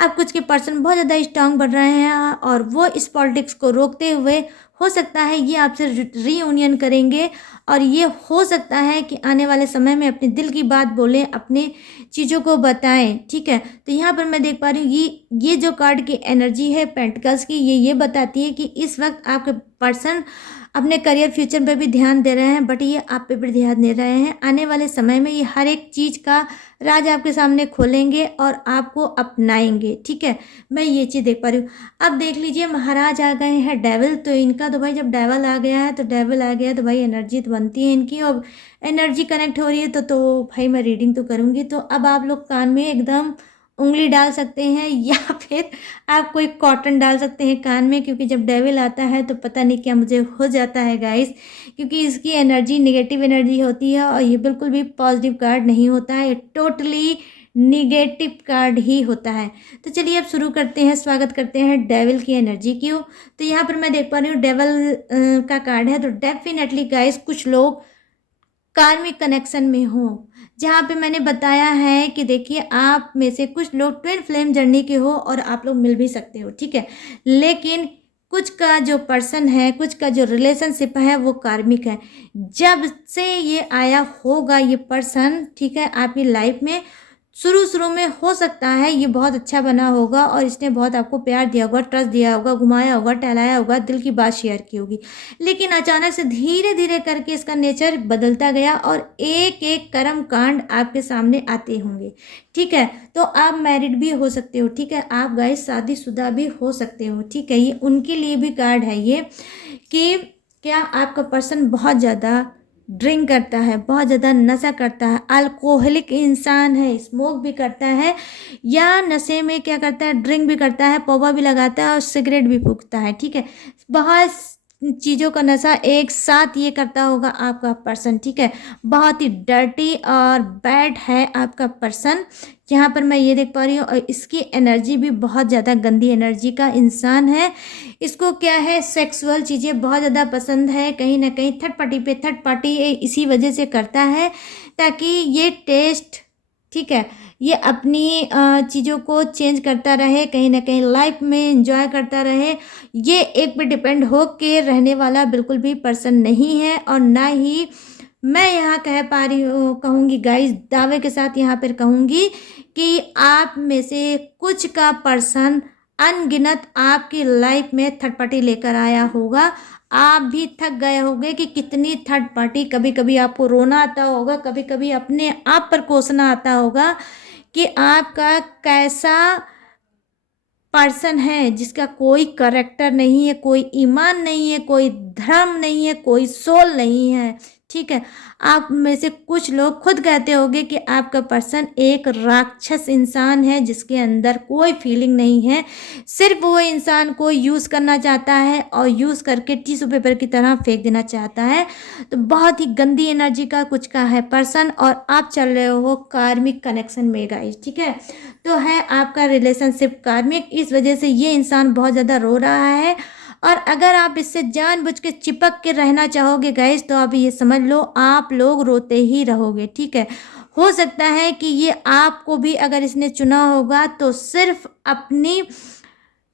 आप कुछ के पर्सन बहुत ज़्यादा स्ट्रांग बन रहे हैं और वो इस पॉलिटिक्स को रोकते हुए हो सकता है ये आपसे रीयूनियन करेंगे, और ये हो सकता है कि आने वाले समय में अपने दिल की बात बोलें, अपने चीज़ों को बताएं, ठीक है। तो यहाँ पर मैं देख पा रही हूँ ये जो कार्ड की एनर्जी है पेंटिकल्स की, ये बताती है कि इस वक्त आपके पर्सन अपने करियर फ्यूचर पे भी ध्यान दे रहे हैं, बट ये आप पे भी ध्यान दे रहे हैं। आने वाले समय में ये हर एक चीज़ का राज आपके सामने खोलेंगे और आपको अपनाएंगे, ठीक है। मैं ये चीज़ देख पा रही हूँ। अब देख लीजिए महाराज आ गए हैं डेविल, तो इनका तो भाई जब डेविल आ गया है तो डेविल आ गया तो भाई एनर्जी तो बनती है इनकी, और एनर्जी कनेक्ट हो रही है तो भाई मैं रीडिंग तो करूँगी। तो अब आप लोग कान में एकदम उंगली डाल सकते हैं या फिर आप कोई कॉटन डाल सकते हैं कान में, क्योंकि जब डेविल आता है तो पता नहीं क्या मुझे हो जाता है गाइस, क्योंकि इसकी एनर्जी नेगेटिव एनर्जी होती है और ये बिल्कुल भी पॉजिटिव कार्ड नहीं होता है, ये टोटली निगेटिव कार्ड ही होता है। तो चलिए अब शुरू करते हैं, स्वागत करते हैं डेविल की एनर्जी की। तो यहाँ पर मैं देख पा रही हूँ डेविल का कार्ड है, तो डेफिनेटली गाइस कुछ लोग कार्मिक कनेक्शन में हो, जहाँ पे मैंने बताया है कि देखिए आप में से कुछ लोग ट्विन फ्लेम जर्नी के हो और आप लोग मिल भी सकते हो, ठीक है। लेकिन कुछ का जो पर्सन है, कुछ का जो रिलेशनशिप है वो कार्मिक है। जब से ये आया होगा ये पर्सन, ठीक है, आपकी लाइफ में शुरू शुरू में हो सकता है ये बहुत अच्छा बना होगा और इसने बहुत आपको प्यार दिया होगा, ट्रस्ट दिया होगा, घुमाया होगा, टहलाया होगा, दिल की बात शेयर की होगी। लेकिन अचानक से धीरे धीरे करके इसका नेचर बदलता गया और एक एक कर्म कांड आपके सामने आते होंगे, ठीक है। तो आप मैरिड भी हो सकते हो, ठीक है, आप गाइस शादीशुदा भी हो सकते हो, ठीक है। ये उनके लिए भी कार्ड है ये, कि क्या आपका पर्सन बहुत ज़्यादा ड्रिंक करता है, बहुत ज़्यादा नशा करता है, अल्कोहलिक इंसान है, स्मोक भी करता है, या नशे में क्या करता है, ड्रिंक भी करता है, पौवा भी लगाता है और सिगरेट भी फूकता है, ठीक है। बहुत चीज़ों का नशा एक साथ ये करता होगा आपका पर्सन, ठीक है। बहुत ही डर्टी और बैड है आपका पर्सन, यहाँ पर मैं ये देख पा रही हूँ। और इसकी एनर्जी भी बहुत ज़्यादा गंदी एनर्जी का इंसान है। इसको क्या है, सेक्सुअल चीज़ें बहुत ज़्यादा पसंद है, कहीं ना कहीं थर्ड पार्टी इसी वजह से करता है, ताकि ये टेस्ट, ठीक है, ये अपनी चीज़ों को चेंज करता रहे, कहीं ना कहीं लाइफ में एंजॉय करता रहे। ये एक पे डिपेंड हो के रहने वाला बिल्कुल भी पर्सन नहीं है। और ना ही मैं यहाँ कह पा रही हूँ, कहूँगी गाइस, दावे के साथ यहाँ पर कहूँगी कि आप में से कुछ का पर्सन अनगिनत आपकी लाइफ में थर्ड पार्टी लेकर आया होगा। आप भी थक गए होंगे कि कितनी थर्ड पार्टी, कभी कभी आपको रोना आता होगा, कभी कभी अपने आप पर कोसना आता होगा कि आपका कैसा पर्सन है जिसका कोई करेक्टर नहीं है, कोई ईमान नहीं है, कोई धर्म नहीं है, कोई सोल नहीं है, ठीक है। आप में से कुछ लोग खुद कहते होंगे कि आपका पर्सन एक राक्षस इंसान है जिसके अंदर कोई फीलिंग नहीं है, सिर्फ वो इंसान को यूज़ करना चाहता है और यूज़ करके टिश्यू पेपर की तरह फेंक देना चाहता है। तो बहुत ही गंदी एनर्जी का कुछ का है पर्सन, और आप चल रहे हो कार्मिक कनेक्शन में गाइस, ठीक है। तो है आपका रिलेशनशिप कार्मिक, इस वजह से ये इंसान बहुत ज़्यादा रो रहा है। और अगर आप इससे जानबूझ के चिपक के रहना चाहोगे गाइस, तो आप ये समझ लो आप लोग रोते ही रहोगे, ठीक है। हो सकता है कि ये आपको भी अगर इसने चुना होगा तो सिर्फ अपनी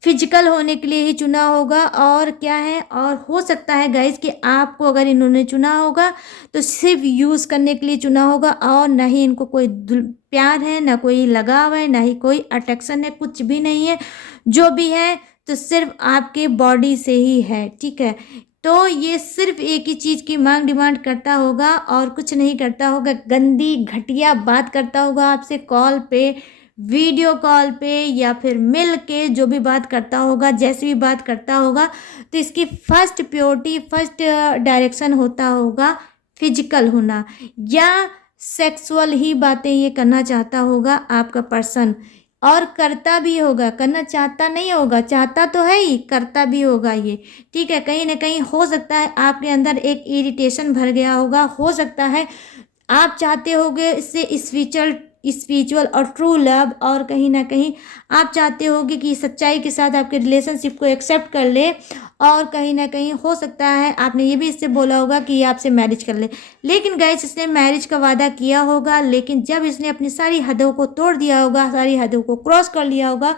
फिजिकल होने के लिए ही चुना होगा, और क्या है, और हो सकता है गाइस कि आपको अगर इन्होंने चुना होगा तो सिर्फ यूज़ करने के लिए चुना होगा, और ना ही इनको कोई प्यार है, ना कोई लगाव है, ना ही कोई अट्रैक्शन है, कुछ भी नहीं है। जो भी है तो सिर्फ आपके बॉडी से ही है, ठीक है। तो ये सिर्फ एक ही चीज़ की मांग डिमांड करता होगा और कुछ नहीं करता होगा, गंदी घटिया बात करता होगा आपसे कॉल पे, वीडियो कॉल पे, या फिर मिल के जो भी बात करता होगा, जैसे भी बात करता होगा, तो इसकी फर्स्ट प्योरिटी, फर्स्ट डायरेक्शन होता होगा फिजिकल होना, या सेक्सुअल ही बातें ये करना चाहता होगा आपका पर्सन। और करता भी होगा, करना चाहता नहीं होगा, चाहता तो है ही, करता भी होगा ये, ठीक है। कहीं ना कहीं हो सकता है आपके अंदर एक इरिटेशन भर गया होगा, हो सकता है आप चाहते होगे इससे स्पिरिचुअल और ट्रू लव, और कहीं ना कहीं आप चाहते होगे कि सच्चाई के साथ आपके रिलेशनशिप को एक्सेप्ट कर ले, और कहीं ना कहीं हो सकता है आपने ये भी इससे बोला होगा कि ये आपसे मैरिज कर ले। लेकिन गाइस, इसने मैरिज का वादा किया होगा, लेकिन जब इसने अपनी सारी हदों को तोड़ दिया होगा, सारी हदों को क्रॉस कर लिया होगा,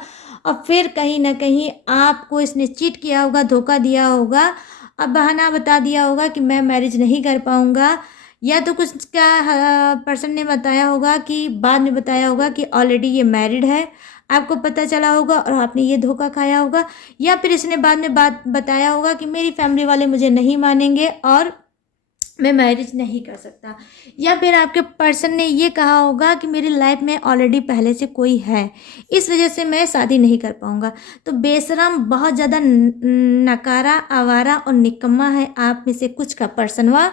और फिर कहीं ना कहीं आपको इसने चीट किया होगा, धोखा दिया होगा, अब बहाना बता दिया होगा कि मैं मैरिज नहीं कर पाऊँगा, या तो कुछ का पर्सन ने बताया होगा कि बाद में बताया होगा कि ऑलरेडी ये मैरिड है, आपको पता चला होगा और आपने ये धोखा खाया होगा, या फिर इसने बाद में बात बताया होगा कि मेरी फैमिली वाले मुझे नहीं मानेंगे और मैं मैरिज नहीं कर सकता, या फिर आपके पर्सन ने ये कहा होगा कि मेरी लाइफ में ऑलरेडी पहले से कोई है, इस वजह से मैं शादी नहीं कर पाऊँगा। तो बेशरम, बहुत ज़्यादा नकारा, आवारा और निकम्मा है आप में से कुछ का पर्सन। वह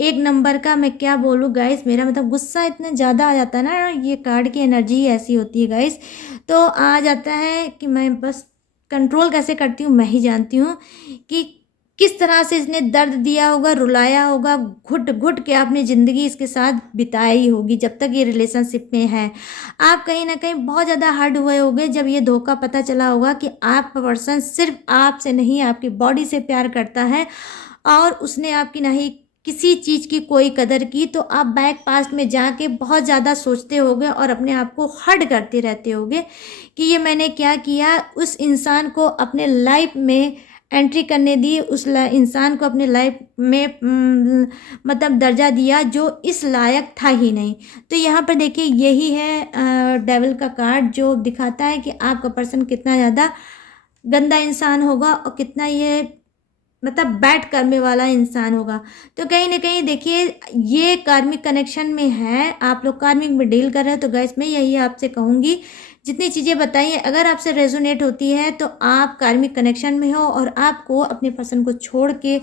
एक नंबर का, मैं क्या बोलूँ गाइस, मेरा मतलब गुस्सा इतना ज़्यादा आ जाता है ना, ये कार्ड की एनर्जी ऐसी होती है गाइस, तो आ जाता है कि मैं बस कंट्रोल कैसे करती हूँ मैं ही जानती हूँ, कि किस तरह से इसने दर्द दिया होगा, रुलाया होगा, घुट घुट के आपने ज़िंदगी इसके साथ बिताई होगी जब तक ये रिलेशनशिप में है। आप कहीं ना कहीं बहुत ज़्यादा हर्ट हुए होंगे जब ये धोखा पता चला होगा कि आपका पर्सन सिर्फ आपसे नहीं, आपकी बॉडी से प्यार करता है, और उसने आपकी नहीं किसी चीज़ की कोई कदर की। तो आप बैक पास्ट में जाके बहुत ज़्यादा सोचते होगे और अपने आप को हर्ट करते रहते होगे कि ये मैंने क्या किया। उस इंसान को अपने लाइफ में एंट्री करने दी, उस इंसान को अपने लाइफ में मतलब दर्जा दिया जो इस लायक था ही नहीं। तो यहाँ पर देखिए यही है डेविल का कार्ड जो दिखाता है कि आपका पर्सन कितना ज़्यादा गंदा इंसान होगा और कितना ये मतलब बैड करने वाला इंसान होगा। तो कहीं ना कहीं देखिए ये कार्मिक कनेक्शन में है, आप लोग कार्मिक में डील कर रहे हो। तो गाइस मैं यही आपसे कहूँगी, जितनी चीज़ें बताई हैं अगर आपसे रेजोनेट होती है तो आप कार्मिक कनेक्शन में हो और आपको अपने पर्सन को छोड़ के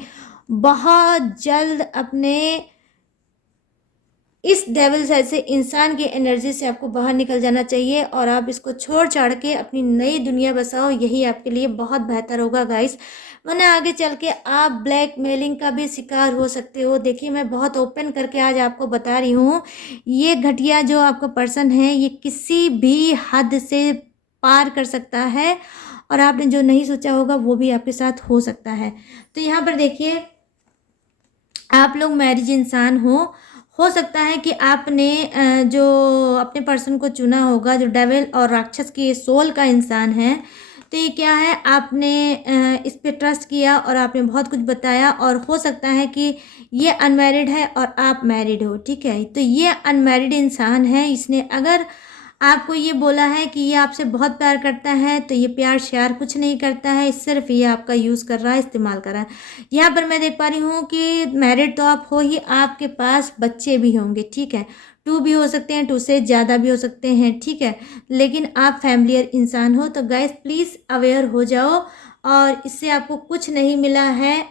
बहुत जल्द अपने इस डेविल जैसे इंसान की एनर्जी से आपको बाहर निकल जाना चाहिए और आप इसको छोड़ छाड़ के अपनी नई दुनिया बसाओ। यही आपके लिए बहुत बेहतर होगा गाइस, वरना आगे चल के आप ब्लैक मेलिंग का भी शिकार हो सकते हो। देखिए मैं बहुत ओपन करके आज आपको बता रही हूँ, ये घटिया जो आपका पर्सन है ये किसी भी हद से पार कर सकता है और आपने जो नहीं सोचा होगा वो भी आपके साथ हो सकता है। तो यहाँ पर देखिए आप लोग मैरिज इंसान हो सकता है कि आपने जो अपने पर्सन को चुना होगा जो डेविल और राक्षस की सोल का इंसान है, तो ये क्या है, आपने इस पे ट्रस्ट किया और आपने बहुत कुछ बताया और हो सकता है कि ये अनमैरिड है और आप मैरिड हो, ठीक है। तो ये अनमैरिड इंसान है, इसने अगर आपको ये बोला है कि ये आपसे बहुत प्यार करता है तो ये प्यार श्यार कुछ नहीं करता है, सिर्फ ये आपका यूज़ कर रहा है, इस्तेमाल कर रहा है। यहाँ पर मैं देख पा रही हूँ कि मैरिड तो आप हो ही, आपके पास बच्चे भी होंगे, ठीक है। 2 भी हो सकते हैं, 2 से ज़्यादा भी हो सकते हैं, ठीक है। लेकिन आप फैमिलियर इंसान हो। तो गाइस प्लीज़ अवेयर हो जाओ और इससे आपको कुछ नहीं मिला है,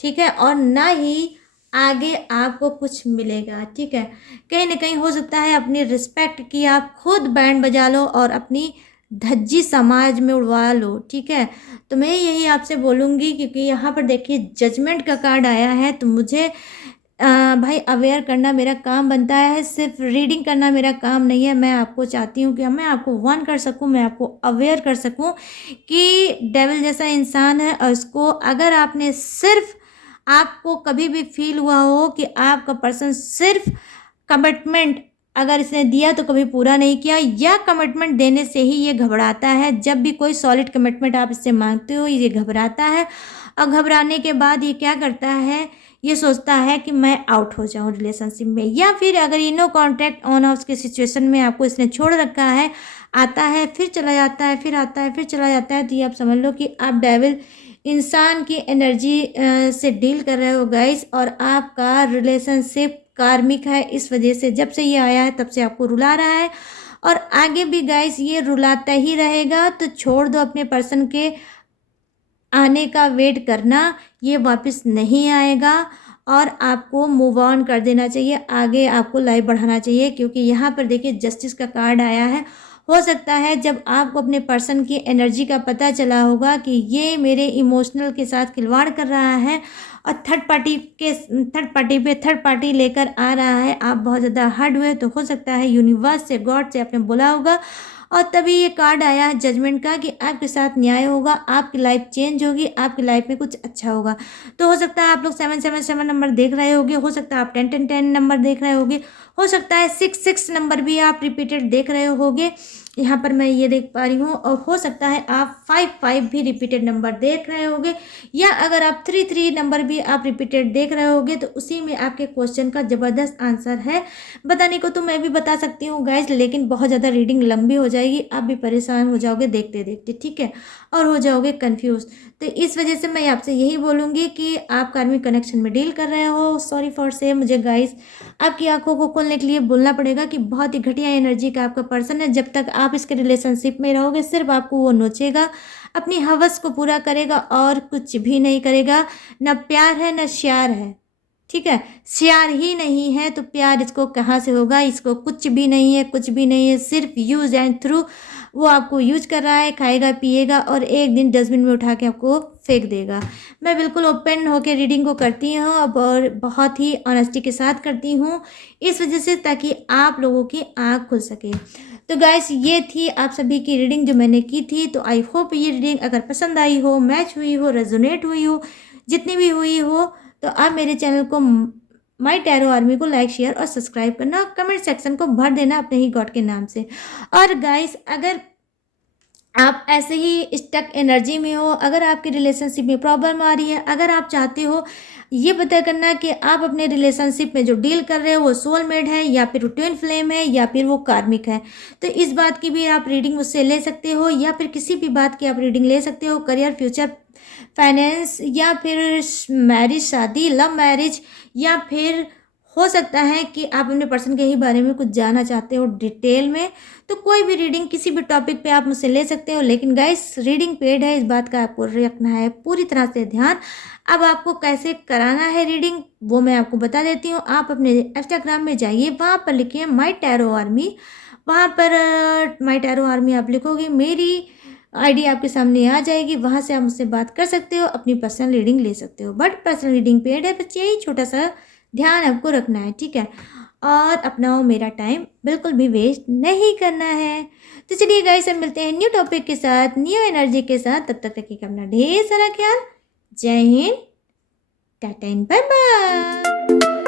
ठीक है, और ना ही आगे आपको कुछ मिलेगा, ठीक है। कहीं ना कहीं हो सकता है अपनी रिस्पेक्ट की आप खुद बैंड बजा लो और अपनी धज्जी समाज में उड़वा लो, ठीक है। तो मैं यही आपसे बोलूँगी क्योंकि यहाँ पर देखिए जजमेंट का कार्ड आया है, तो मुझे भाई अवेयर करना मेरा काम बनता है, सिर्फ रीडिंग करना मेरा काम नहीं है। मैं आपको चाहती हूँ कि मैं आपको वार्न कर सकूँ, मैं आपको अवेयर कर सकूँ कि डेविल जैसा इंसान है और इसको अगर आपने सिर्फ आपको कभी भी फील हुआ हो कि आपका पर्सन सिर्फ कमिटमेंट अगर इसने दिया तो कभी पूरा नहीं किया, या कमिटमेंट देने से ही ये घबराता है, जब भी कोई सॉलिड कमिटमेंट आप इससे मांगते हो ये घबराता है और घबराने के बाद ये क्या करता है, ये सोचता है कि मैं आउट हो जाऊं रिलेशनशिप में, या फिर अगर ये नो कॉन्टैक्ट ऑन ऑफ के सिचुएशन में आपको इसने छोड़ रखा है, आता है फिर चला जाता है, फिर आता है फिर चला जाता है, तो ये आप समझ लो कि आप डेविल इंसान की एनर्जी से डील कर रहे हो गाइस। और आपका रिलेशनशिप कार्मिक है, इस वजह से जब से ये आया है तब से आपको रुला रहा है और आगे भी गाइस ये रुलाता ही रहेगा। तो छोड़ दो अपने पर्सन के आने का वेट करना, ये वापस नहीं आएगा और आपको मूव ऑन कर देना चाहिए, आगे आपको लाइफ बढ़ाना चाहिए। क्योंकि यहाँ पर देखिए जस्टिस का कार्ड आया है, हो सकता है जब आपको अपने पर्सन की एनर्जी का पता चला होगा कि ये मेरे इमोशनल के साथ खिलवाड़ कर रहा है और थर्ड पार्टी लेकर आ रहा है, आप बहुत ज़्यादा हर्ट हुए, तो हो सकता है यूनिवर्स से, गॉड से आपने बोला होगा और तभी ये कार्ड आया है जजमेंट का कि आपके साथ न्याय होगा, आपकी लाइफ चेंज होगी, आपकी लाइफ में कुछ अच्छा होगा। तो हो सकता है आप लोग 777 नंबर देख रहे होगे, हो सकता है आप 1010 नंबर देख रहे होगे, हो सकता है 66 नंबर भी आप रिपीटेड देख रहे होगे, यहाँ पर मैं ये देख पा रही हूँ। और हो सकता है आप 55 भी रिपीटेड नंबर देख रहे होगे, या अगर आप 33 नंबर भी आप रिपीटेड देख रहे होगे तो उसी में आपके क्वेश्चन का ज़बरदस्त आंसर है। बताने को तो मैं भी बता सकती हूँ गाइज, लेकिन बहुत ज़्यादा रीडिंग लंबी हो जाएगी, आप भी परेशान हो जाओगे देखते देखते, ठीक है, और हो जाओगे कन्फ्यूज। तो इस वजह से मैं आपसे यही बोलूँगी कि आप कार्मिक कनेक्शन में डील कर रहे हो, सॉरी फॉर से मुझे गाइज आपकी आंखों को खोलने के लिए बोलना पड़ेगा कि बहुत ही घटिया एनर्जी का आपका पर्सन है। जब तक आप इसके रिलेशनशिप में रहोगे सिर्फ आपको वो नोचेगा, अपनी हवस को पूरा करेगा और कुछ भी नहीं करेगा। न प्यार है न श्यार है, ठीक है, श्यार ही नहीं है तो प्यार इसको कहाँ से होगा, इसको कुछ भी नहीं है, कुछ भी नहीं है, सिर्फ यूज एंड थ्रू वो आपको यूज कर रहा है, खाएगा पिएगा और एक दिन डस्टबिन में उठा के आपको फेंक देगा। मैं बिल्कुल ओपन होकर रीडिंग को करती हूँ और बहुत ही ऑनेस्टी के साथ करती हूँ, इस वजह से ताकि आप लोगों की आँख खुल सके। तो गाइस ये थी आप सभी की रीडिंग जो मैंने की थी। तो आई होप ये रीडिंग अगर पसंद आई हो, मैच हुई हो, रेजोनेट हुई हो, जितनी भी हुई हो, तो आप मेरे चैनल को माई टैरो आर्मी को लाइक शेयर और सब्सक्राइब करना, कमेंट सेक्शन को भर देना अपने ही गॉड के नाम से। और गाइस अगर आप ऐसे ही स्टक एनर्जी में हो, अगर आपकी रिलेशनशिप में प्रॉब्लम आ रही है, अगर आप चाहते हो ये पता करना कि आप अपने रिलेशनशिप में जो डील कर रहे हो वो सोलमेट है या फिर ट्विन फ्लेम है या फिर वो कार्मिक है, तो इस बात की भी आप रीडिंग मुझसे ले सकते हो, या फिर किसी भी बात की आप रीडिंग ले सकते हो, करियर, फ्यूचर, फाइनेंस, या फिर मैरिज, शादी, लव मैरिज, या फिर हो सकता है कि आप अपने पर्सन के ही बारे में कुछ जानना चाहते हो डिटेल में। तो कोई भी रीडिंग किसी भी टॉपिक पे आप मुझसे ले सकते हो, लेकिन गाइस रीडिंग पेड है, इस बात का आपको रखना है पूरी तरह से ध्यान। अब आपको कैसे कराना है रीडिंग वो मैं आपको बता देती हूँ। आप अपने इंस्टाग्राम में जाइए, वहाँ पर लिखिए माई टैरो आर्मी, वहाँ पर माई टैरो आर्मी आप लिखोगे, मेरी आईडी आपके सामने आ जाएगी, वहाँ से आप मुझसे बात कर सकते हो, अपनी पर्सनल रीडिंग ले सकते हो। बट पर्सनल रीडिंग पेड है, बस यही छोटा सा ध्यान आपको रखना है, ठीक है। और अपना मेरा टाइम बिल्कुल भी वेस्ट नहीं करना है। तो चलिए गाइस, हम मिलते हैं न्यू टॉपिक के साथ, न्यू एनर्जी के साथ। तब तक रखिएगा अपना ढेर सारा ख्याल। जय हिंद, टाटा एंड बाय बाय।